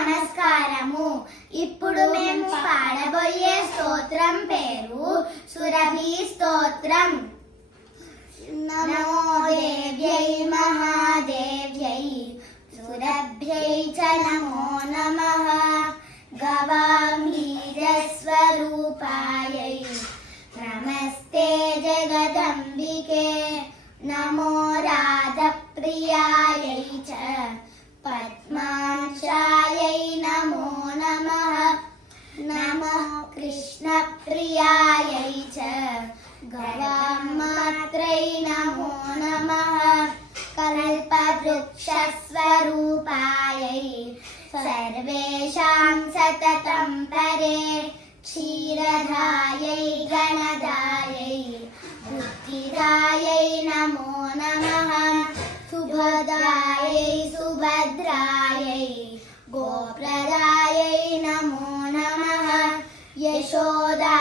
నమస్కారము. ఇప్పుడు మేము పాడబోయే స్తోత్రం పేరు సురభి స్తోత్రం. నమో దేవ్యై మహాదేవ్యై సురభ్యై చ నమో నమః. గవాంబీజస్వరూపాయై నమస్తే జగదంబికే. నమో రాధప్రియాయై చ పద్మాక్షాయై నమో నమః. నమః కృష్ణప్రియాయై చ గవాంమాత్రై నమో నమః. కల్పవృక్షస్వరూపాయై సర్వేషాం సతతం పరే. క్షీరదాయై గణదాయై బుద్ధిదాయై నమో నమః. శుభదాయై సుభద్రాయై గోప్రదాయై నమో నమః. యశోదా